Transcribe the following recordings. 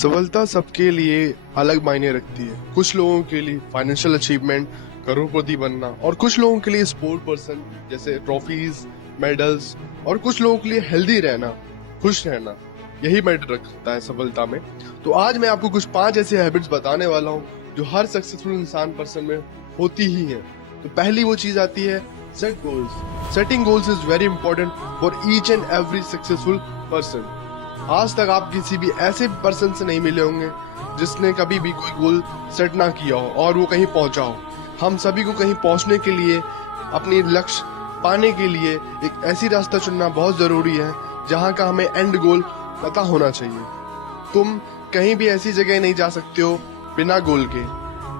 सफलता सबके लिए अलग मायने रखती है। कुछ लोगों के लिए फाइनेंशियल अचीवमेंट, करोड़पति बनना, और कुछ लोगों के लिए स्पोर्ट पर्सन जैसे ट्रॉफीज, मेडल्स, और कुछ लोगों के लिए हेल्दी रहना, खुश रहना, यही मैटर रखता है सफलता में। तो आज मैं आपको कुछ 5 ऐसे हैबिट्स बताने वाला हूँ जो हर सक्सेसफुल इंसान पर्सन में होती ही है। तो पहली वो चीज आती है set goals. Setting goals is very important for each and every successful person. आज तक आप किसी भी ऐसे पर्सन से नहीं मिले होंगे जिसने कभी भी कोई गोल सेट ना किया हो और वो कहीं पहुंचा हो। हम सभी को कहीं पहुंचने के लिए, अपनी लक्ष्य पाने के लिए एक ऐसी रास्ता चुनना बहुत जरूरी है जहां का हमें एंड गोल पता होना चाहिए। तुम कहीं भी ऐसी जगह नहीं जा सकते हो बिना गोल के।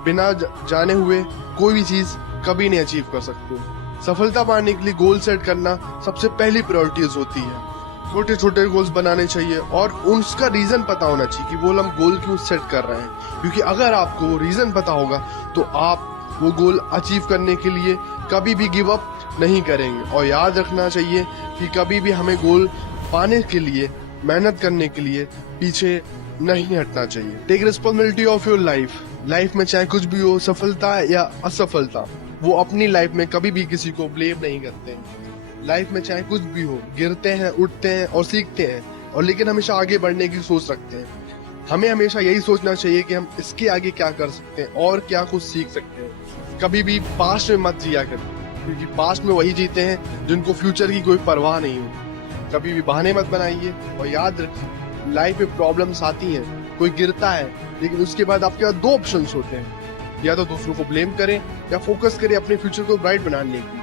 बिना जाने हुए कोई भी चीज कभी नहीं अचीव कर सकते हो। सफलता पाने के लिए गोल सेट करना सबसे पहली प्रायोरिटीज होती है। छोटे छोटे गोल्स बनाने चाहिए और उसका रीजन पता होना चाहिए कि वो हम गोल क्यों सेट कर रहे हैं, क्योंकि अगर आपको रीजन पता होगा तो आप वो गोल अचीव करने के लिए कभी भी गिव अप नहीं करेंगे। और याद रखना चाहिए कि कभी भी हमें गोल पाने के लिए, मेहनत करने के लिए पीछे नहीं हटना चाहिए। Take responsibility of your life. Life में चाहे कुछ भी हो, सफलता या असफलता, वो अपनी लाइफ में कभी भी किसी को ब्लेम नहीं करते हैं। लाइफ में चाहे कुछ भी हो, गिरते हैं, उठते हैं और सीखते हैं, और लेकिन हमेशा आगे बढ़ने की सोच रखते हैं। हमें हमेशा यही सोचना चाहिए कि हम इसके आगे क्या कर सकते हैं और क्या कुछ सीख सकते हैं। कभी भी पास्ट में मत जिया करें, क्योंकि पास्ट में वही जीते हैं जिनको फ्यूचर की कोई परवाह नहीं हो। कभी भी बहाने मत बनाइए और याद रखिए, लाइफ में प्रॉब्लम्स आती हैं, कोई गिरता है, लेकिन उसके बाद आपके पास 2 ऑप्शंस होते हैं, या तो दूसरों को ब्लेम करें या फोकस करें अपने फ्यूचर को ब्राइट बनाने की,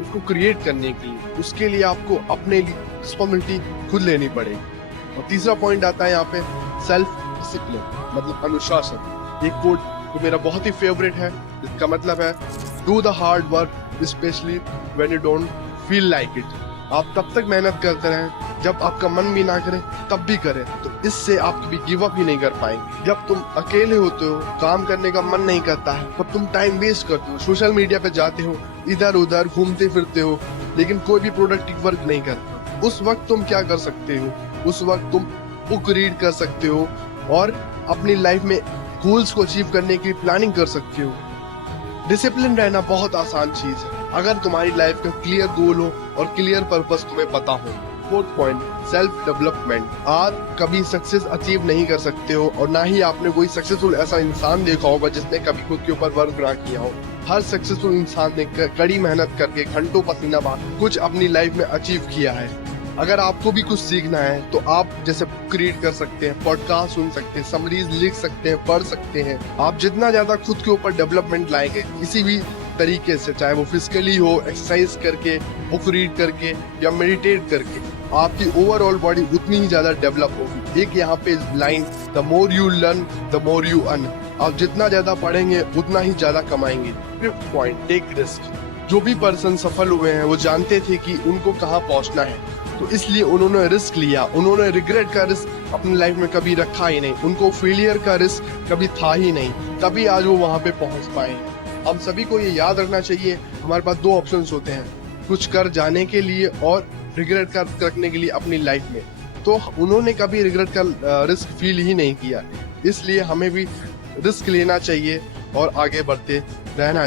उसको क्रिएट करने के लिए। उसके लिए आपको अपने रिस्पॉन्सिबिलिटी खुद लेनी पड़ेगी। और तीसरा पॉइंट आता है यहाँ पे सेल्फ डिसिप्लिन, मतलब अनुशासन। ये कोड जो मेरा बहुत ही फेवरेट है, इसका मतलब है do the hard work specially when you don't feel like it. आप तब तक मेहनत करते रहें जब आपका मन भी ना करे तब भी करें, तो इससे आप कभी गिव अप ही नहीं कर पाएंगे। जब तुम अकेले होते हो, काम करने का मन नहीं करता है, तब तुम टाइम वेस्ट करते हो, सोशल मीडिया पे जाते हो, इधर उधर घूमते फिरते हो, लेकिन कोई भी प्रोडक्टिव वर्क नहीं करते। उस वक्त तुम क्या कर सकते हो? उस वक्त तुम बुक रीड कर सकते हो और अपनी लाइफ में गोल्स को अचीव करने की प्लानिंग कर सकते हो। डिसिप्लिन रहना बहुत आसान चीज है अगर तुम्हारी लाइफ का क्लियर गोल हो और क्लियर पर्पस तुम्हें पता हो। 4th point self development. आप कभी सक्सेस अचीव नहीं कर सकते हो और ना ही आपने कोई सक्सेसफुल ऐसा इंसान देखा होगा जिसने कभी खुद के ऊपर वर्क ना किया हो। हर सक्सेसफुल इंसान ने कड़ी मेहनत करके, घंटों पसीना बहा कुछ अपनी लाइफ में अचीव किया है। अगर आपको भी कुछ सीखना है तो आप जैसे बुक रीड कर सकते हैं, पॉडकास्ट सुन सकते हैं, समरीज लिख सकते हैं, पढ़ सकते हैं। आप जितना ज्यादा खुद के ऊपर डेवलपमेंट लाएंगे किसी भी तरीके से, चाहे वो फिजिकली हो, एक्सरसाइज करके, बुक रीड करके या मेडिटेट करके, आपकी ओवरऑल बॉडी उतनी ही ज्यादा डेवलप होगी। एक यहाँ पे line, the more you learn the more you earn. आप जितना ज्यादा पढ़ेंगे उतना ही ज्यादा कमाएंगे। 5th point take risk. जो भी पर्सन सफल हुए हैं वो जानते थे कि उनको कहाँ पहुंचना है, तो इसलिए उन्होंने रिस्क लिया। उन्होंने रिग्रेट का रिस्क अपनी लाइफ में कभी रखा ही नहीं, उनको फेलियर का रिस्क कभी था ही नहीं, तभी आज वो वहां पे पहुंच पाए। हम सभी को ये याद रखना चाहिए, हमारे पास 2 ऑप्शंस होते हैं, कुछ कर जाने के लिए और रिग्रेट कर रखने के लिए अपनी लाइफ में। तो उन्होंने कभी रिग्रेट का रिस्क फील ही नहीं किया, इसलिए हमें भी रिस्क लेना चाहिए और आगे बढ़ते रहना चाहिए।